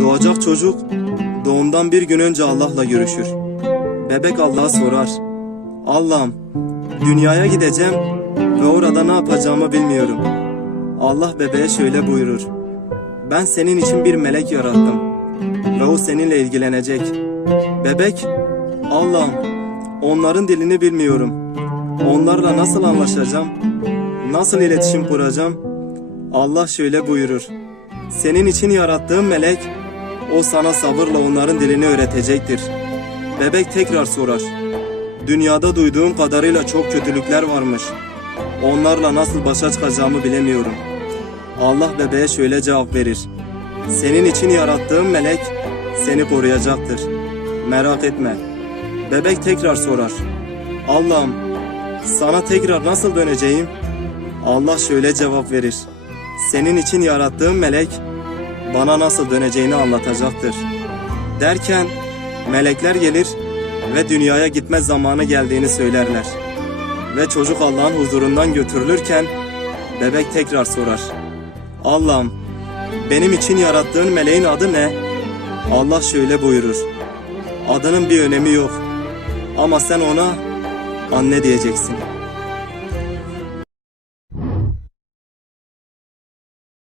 Doğacak çocuk doğumdan bir gün önce Allah'la görüşür. Bebek Allah'a sorar. Allah'ım dünyaya gideceğim ve orada ne yapacağımı bilmiyorum. Allah bebeğe şöyle buyurur. Ben senin için bir melek yarattım ve o seninle ilgilenecek. Bebek Allah'ım onların dilini bilmiyorum. Onlarla nasıl anlaşacağım? Nasıl iletişim kuracağım? Allah şöyle buyurur. Senin için yarattığım melek o sana sabırla onların dilini öğretecektir. Bebek tekrar sorar. Dünyada duyduğum kadarıyla çok kötülükler varmış. Onlarla nasıl başa çıkacağımı bilemiyorum. Allah bebeğe şöyle cevap verir. Senin için yarattığım melek seni koruyacaktır. Merak etme. Bebek tekrar sorar. Allah'ım sana tekrar nasıl döneceğim? Allah şöyle cevap verir. Senin için yarattığım melek bana nasıl döneceğini anlatacaktır. Derken melekler gelir ve dünyaya gitme zamanı geldiğini söylerler. Ve çocuk Allah'ın huzurundan götürülürken bebek tekrar sorar. Allah'ım benim için yarattığın meleğin adı ne? Allah şöyle buyurur. Adının bir önemi yok. Ama sen ona anne diyeceksin.